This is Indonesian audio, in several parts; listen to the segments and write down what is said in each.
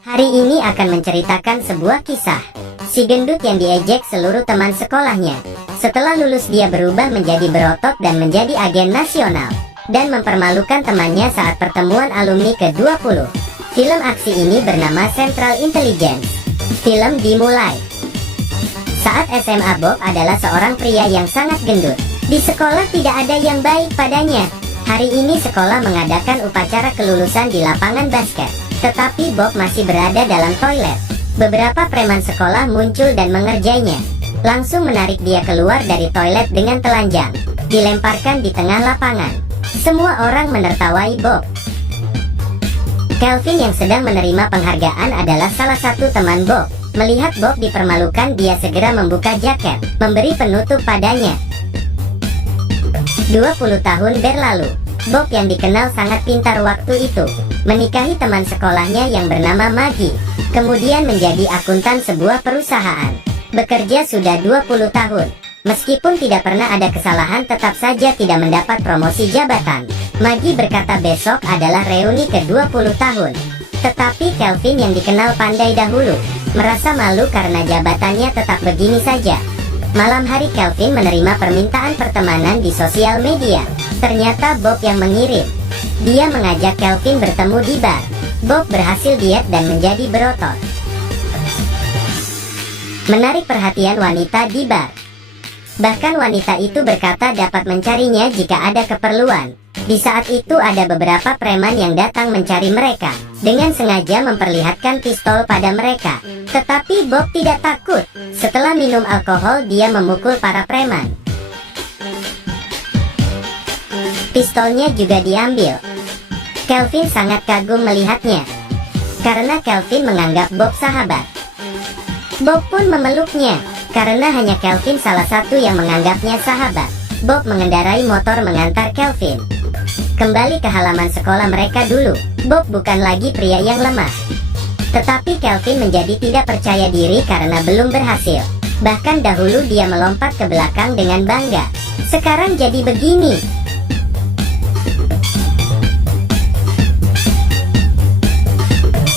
Hari ini akan menceritakan sebuah kisah. Si gendut yang diejek seluruh teman sekolahnya. Setelah lulus dia berubah menjadi berotot dan menjadi agen nasional. Dan mempermalukan temannya saat pertemuan alumni ke-20. Film aksi ini bernama Central Intelligence. Film dimulai. Saat SMA, Bob adalah seorang pria yang sangat gendut. Di sekolah tidak ada yang baik padanya. Hari ini sekolah mengadakan upacara kelulusan di lapangan basket. Tetapi Bob masih berada dalam toilet. Beberapa preman sekolah muncul dan mengerjainya. Langsung menarik dia keluar dari toilet dengan telanjang. Dilemparkan di tengah lapangan. Semua orang menertawai Bob. Kelvin yang sedang menerima penghargaan adalah salah satu teman Bob. Melihat Bob dipermalukan, dia segera membuka jaket, memberi penutup padanya. 20 tahun berlalu. Bob yang dikenal sangat pintar waktu itu menikahi teman sekolahnya yang bernama Maggie. Kemudian menjadi akuntan sebuah perusahaan. Bekerja sudah 20 tahun. Meskipun tidak pernah ada kesalahan, tetap saja tidak mendapat promosi jabatan. Maggie berkata besok adalah reuni ke-20 tahun. Tetapi Kelvin yang dikenal pandai dahulu merasa malu karena jabatannya tetap begini saja. Malam hari Kelvin menerima permintaan pertemanan di sosial media. Ternyata Bob yang mengirim. Dia mengajak Kelvin bertemu di bar. Bob berhasil diet dan menjadi berotot. Menarik perhatian wanita di bar. Bahkan wanita itu berkata dapat mencarinya jika ada keperluan. Di saat itu ada beberapa preman yang datang mencari mereka, dengan sengaja memperlihatkan pistol pada mereka. Tetapi Bob tidak takut. Setelah minum alkohol, dia memukul para preman. Pistolnya juga diambil. Kelvin sangat kagum melihatnya, karena Kelvin menganggap Bob sahabat. Bob pun memeluknya, karena hanya Kelvin salah satu yang menganggapnya sahabat. Bob mengendarai motor mengantar Kelvin kembali ke halaman sekolah mereka dulu. Bob bukan lagi pria yang lemah. Tetapi Kelvin menjadi tidak percaya diri karena belum berhasil. Bahkan dahulu dia melompat ke belakang dengan bangga. Sekarang jadi begini.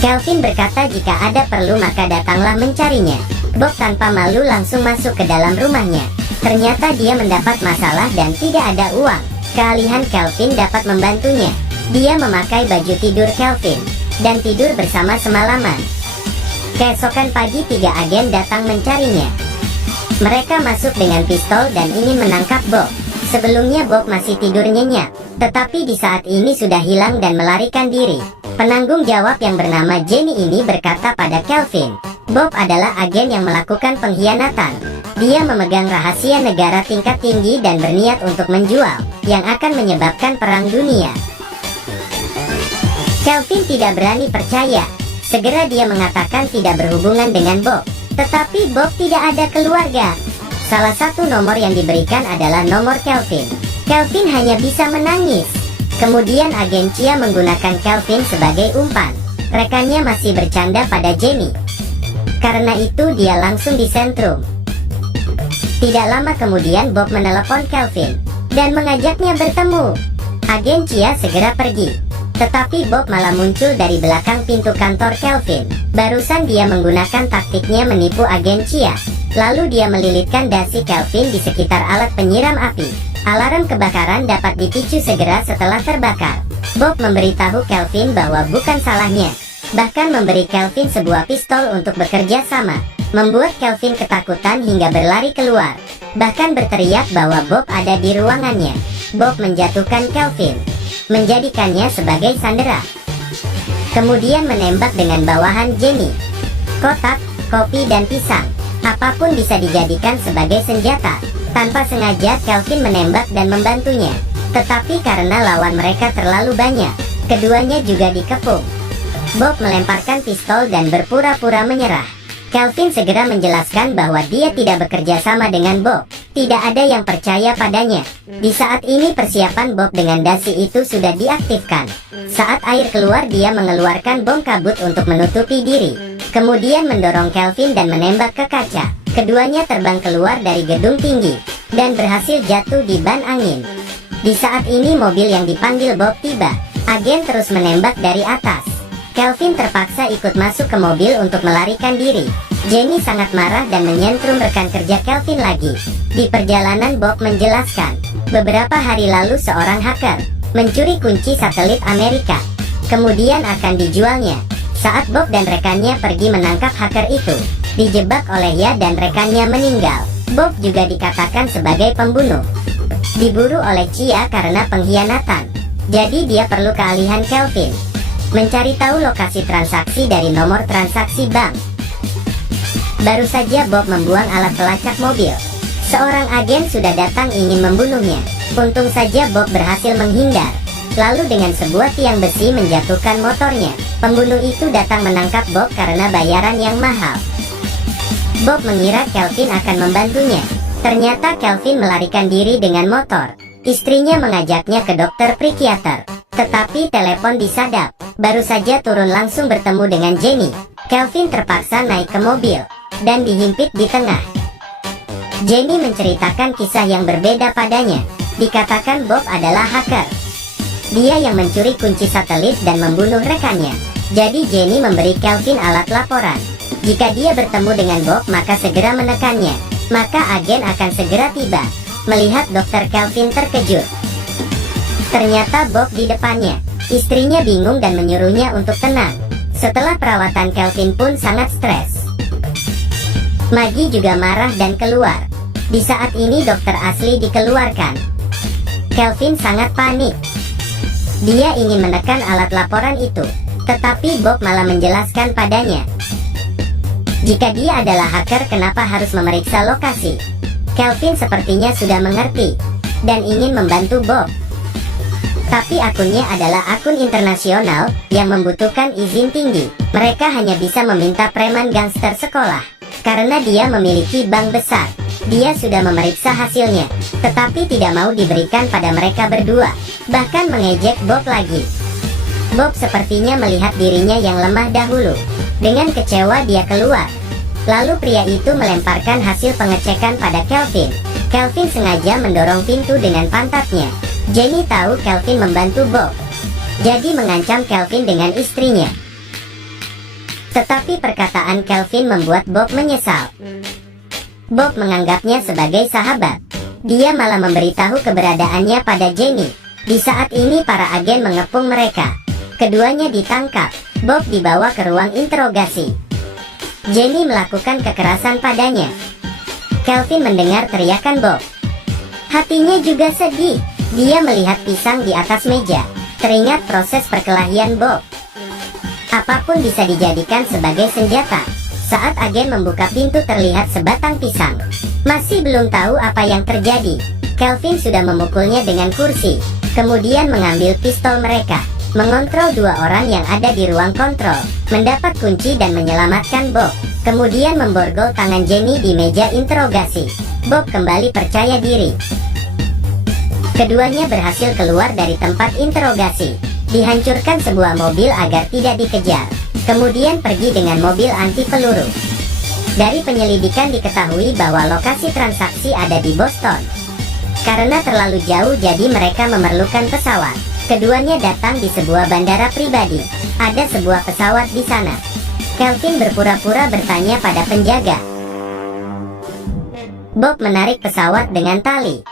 Kelvin berkata jika ada perlu maka datanglah mencarinya. Bob tanpa malu langsung masuk ke dalam rumahnya. Ternyata dia mendapat masalah dan tidak ada uang. Kealihan Kelvin dapat membantunya. Dia memakai baju tidur Kelvin dan tidur bersama semalaman. Keesokan pagi 3 agen datang mencarinya. Mereka masuk dengan pistol dan ingin menangkap Bob. Sebelumnya Bob masih tidur nyenyak, tetapi di saat ini sudah hilang dan melarikan diri. Penanggung jawab yang bernama Jenny ini berkata pada Kelvin, Bob adalah agen yang melakukan pengkhianatan. Dia memegang rahasia negara tingkat tinggi dan berniat untuk menjual, yang akan menyebabkan perang dunia. Kelvin tidak berani percaya. Segera dia mengatakan tidak berhubungan dengan Bob. Tetapi Bob tidak ada keluarga. Salah satu nomor yang diberikan adalah nomor Kelvin. Kelvin hanya bisa menangis. Kemudian agen Chia menggunakan Kelvin sebagai umpan. Rekannya masih bercanda pada Jenny. Karena itu dia langsung di sentrum. Tidak lama kemudian Bob menelepon Kelvin dan mengajaknya bertemu. Agen Chia segera pergi. Tetapi Bob malah muncul dari belakang pintu kantor Kelvin. Barusan dia menggunakan taktiknya menipu agen Chia. Lalu dia melilitkan dasi Kelvin di sekitar alat penyiram api. Alarm kebakaran dapat dipicu segera setelah terbakar. Bob memberitahu Kelvin bahwa bukan salahnya. Bahkan memberi Kelvin sebuah pistol untuk bekerja sama. Membuat Kelvin ketakutan hingga berlari keluar. Bahkan berteriak bahwa Bob ada di ruangannya. Bob menjatuhkan Kelvin, menjadikannya sebagai sandera. Kemudian menembak dengan bawahan Jenny. Kotak, kopi dan pisang, apapun bisa dijadikan sebagai senjata. Tanpa sengaja Kelvin menembak dan membantunya. Tetapi karena lawan mereka terlalu banyak, keduanya juga dikepung. Bob melemparkan pistol dan berpura-pura menyerah. Kelvin segera menjelaskan bahwa dia tidak bekerja sama dengan Bob. Tidak ada yang percaya padanya. Di saat ini persiapan Bob dengan dasi itu sudah diaktifkan. Saat air keluar, dia mengeluarkan bom kabut untuk menutupi diri. Kemudian mendorong Kelvin dan menembak ke kaca. Keduanya terbang keluar dari gedung tinggi dan berhasil jatuh di ban angin. Di saat ini mobil yang dipanggil Bob tiba. Agen terus menembak dari atas. Kelvin terpaksa ikut masuk ke mobil untuk melarikan diri. Jenny sangat marah dan menyentrum rekan kerja Kelvin lagi. Di perjalanan, Bob menjelaskan, beberapa hari lalu seorang hacker mencuri kunci satelit Amerika, kemudian akan dijualnya. Saat Bob dan rekannya pergi menangkap hacker itu, dijebak oleh Ya dan rekannya meninggal. Bob juga dikatakan sebagai pembunuh. Diburu oleh Chia karena pengkhianatan. Jadi dia perlu keahlian Kelvin mencari tahu lokasi transaksi dari nomor transaksi bank. Baru saja Bob membuang alat pelacak mobil, seorang agen sudah datang ingin membunuhnya. Untung saja Bob berhasil menghindar. Lalu dengan sebuah tiang besi menjatuhkan motornya. Pembunuh itu datang menangkap Bob karena bayaran yang mahal. Bob mengira Kelvin akan membantunya. Ternyata Kelvin melarikan diri dengan motor. Istrinya mengajaknya ke dokter psikiater, tetapi telepon disadap. Baru saja turun langsung bertemu dengan Jenny. Kelvin terpaksa naik ke mobil dan dihimpit di tengah. Jenny menceritakan kisah yang berbeda padanya. Dikatakan Bob adalah hacker. Dia yang mencuri kunci satelit dan membunuh rekannya. Jadi Jenny memberi Kelvin alat laporan. Jika dia bertemu dengan Bob maka segera menekannya. Maka agen akan segera tiba. Melihat dokter, Kelvin terkejut. Ternyata Bob di depannya. Istrinya bingung dan menyuruhnya untuk tenang. Setelah perawatan, Kelvin pun sangat stres. Maggie juga marah dan keluar. Di saat ini dokter asli dikeluarkan. Kelvin sangat panik. Dia ingin menekan alat laporan itu, tetapi Bob malah menjelaskan padanya, jika dia adalah hacker, kenapa harus memeriksa lokasi. Kelvin sepertinya sudah mengerti dan ingin membantu Bob. Tapi akunnya adalah akun internasional yang membutuhkan izin tinggi. Mereka hanya bisa meminta preman gangster sekolah. Karena dia memiliki bank besar. Dia sudah memeriksa hasilnya, tetapi tidak mau diberikan pada mereka berdua. Bahkan mengejek Bob lagi. Bob sepertinya melihat dirinya yang lemah dahulu. Dengan kecewa dia keluar. Lalu pria itu melemparkan hasil pengecekan pada Kelvin. Kelvin sengaja mendorong pintu dengan pantatnya. Jenny tahu Kelvin membantu Bob, jadi mengancam Kelvin dengan istrinya. Tetapi perkataan Kelvin membuat Bob menyesal. Bob menganggapnya sebagai sahabat. Dia malah memberitahu keberadaannya pada Jenny. Di saat ini para agen mengepung mereka. Keduanya ditangkap. Bob dibawa ke ruang interogasi. Jenny melakukan kekerasan padanya. Kelvin mendengar teriakan Bob. Hatinya juga sedih. Dia melihat pisang di atas meja. Teringat proses perkelahian Bob. Apapun bisa dijadikan sebagai senjata. Saat agen membuka pintu terlihat sebatang pisang. Masih belum tahu apa yang terjadi. Kelvin sudah memukulnya dengan kursi. Kemudian mengambil pistol mereka. Mengontrol dua orang yang ada di ruang kontrol. Mendapat kunci dan menyelamatkan Bob. Kemudian memborgol tangan Jenny di meja interogasi. Bob kembali percaya diri. Keduanya berhasil keluar dari tempat interogasi. Dihancurkan sebuah mobil agar tidak dikejar. Kemudian pergi dengan mobil anti peluru. Dari penyelidikan diketahui bahwa lokasi transaksi ada di Boston. Karena terlalu jauh jadi mereka memerlukan pesawat. Keduanya datang di sebuah bandara pribadi. Ada sebuah pesawat di sana. Kelvin berpura-pura bertanya pada penjaga. Bob menarik pesawat dengan tali.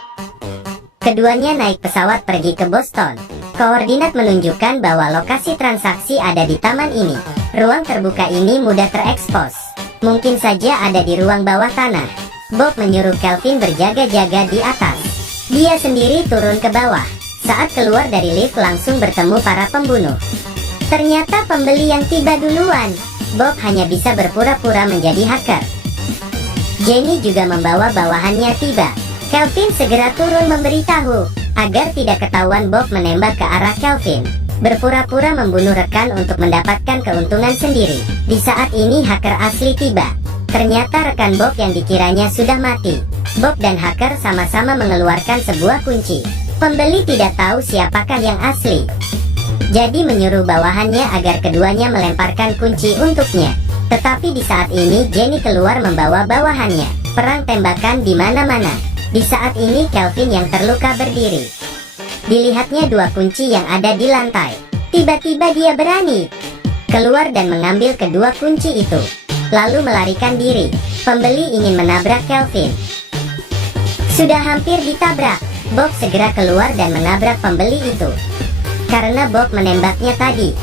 Keduanya naik pesawat pergi ke Boston. Koordinat menunjukkan bahwa lokasi transaksi ada di taman ini. Ruang terbuka ini mudah terekspos. Mungkin saja ada di ruang bawah tanah. Bob menyuruh Kelvin berjaga-jaga di atas. Dia sendiri turun ke bawah. Saat keluar dari lift langsung bertemu para pembunuh. Ternyata pembeli yang tiba duluan. Bob hanya bisa berpura-pura menjadi hacker. Jenny juga membawa bawahannya tiba. Kelvin segera turun memberitahu, agar tidak ketahuan Bob menembak ke arah Kelvin. Berpura-pura membunuh rekan untuk mendapatkan keuntungan sendiri. Di saat ini hacker asli tiba. Ternyata rekan Bob yang dikiranya sudah mati. Bob dan hacker sama-sama mengeluarkan sebuah kunci. Pembeli tidak tahu siapakah yang asli. Jadi menyuruh bawahannya agar keduanya melemparkan kunci untuknya. Tetapi di saat ini Jenny keluar membawa bawahannya. Perang tembakan di mana-mana. Di saat ini Kelvin yang terluka berdiri. Dilihatnya dua kunci yang ada di lantai. Tiba-tiba dia berani. keluar dan mengambil kedua kunci itu, lalu melarikan diri. Pembeli ingin menabrak Kelvin. Sudah hampir ditabrak. Bob segera keluar dan menabrak pembeli itu. Karena Bob menembaknya tadi,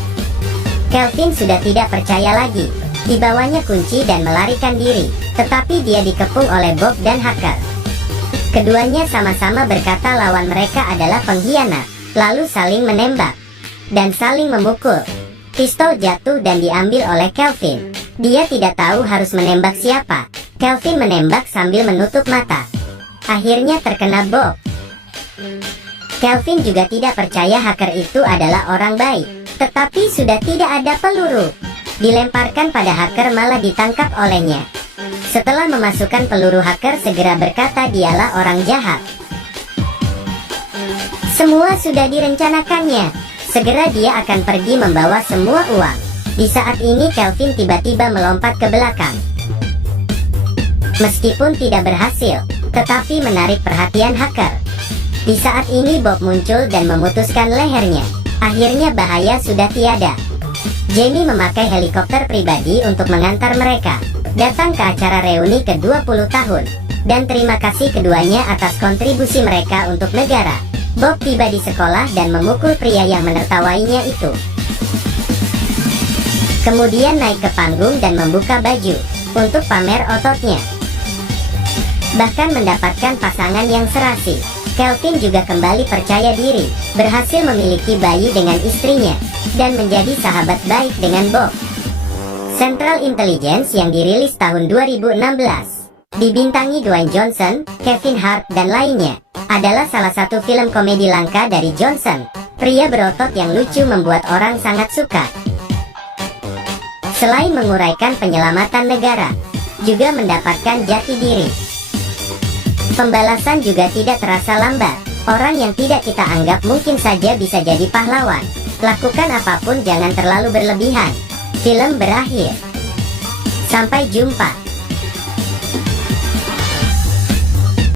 Kelvin sudah tidak percaya lagi. Dibawanya kunci dan melarikan diri, tetapi dia dikepung oleh Bob dan hacker. Keduanya sama-sama berkata lawan mereka adalah pengkhianat, lalu saling menembak dan saling memukul. Pistol jatuh dan diambil oleh Kelvin. Dia tidak tahu harus menembak siapa. Kelvin menembak sambil menutup mata. Akhirnya terkena Bob. Kelvin juga tidak percaya hacker itu adalah orang baik, tetapi sudah tidak ada peluru. Dilemparkan pada hacker malah ditangkap olehnya. Setelah memasukkan peluru, hacker segera berkata dialah orang jahat. Semua sudah direncanakannya. Segera dia akan pergi membawa semua uang. Di saat ini Kelvin tiba-tiba melompat ke belakang. Meskipun tidak berhasil, tetapi menarik perhatian hacker. Di saat ini Bob muncul dan memutuskan lehernya. Akhirnya bahaya sudah tiada. Jamie memakai helikopter pribadi untuk mengantar mereka datang ke acara reuni ke-20 tahun. Dan terima kasih keduanya atas kontribusi mereka untuk negara. Bob tiba di sekolah dan memukul pria yang menertawainya itu. Kemudian naik ke panggung dan membuka baju untuk pamer ototnya. Bahkan mendapatkan pasangan yang serasi. Kelvin juga kembali percaya diri, berhasil memiliki bayi dengan istrinya, dan menjadi sahabat baik dengan Bob. Central Intelligence yang dirilis tahun 2016, dibintangi Dwayne Johnson, Kevin Hart, dan lainnya, adalah salah satu film komedi langka dari Johnson. Pria berotot yang lucu membuat orang sangat suka. Selain menguraikan penyelamatan negara, juga mendapatkan jati diri. Pembalasan juga tidak terasa lambat. Orang yang tidak kita anggap mungkin saja bisa jadi pahlawan. Lakukan apapun, jangan terlalu berlebihan. Film berakhir. Sampai jumpa.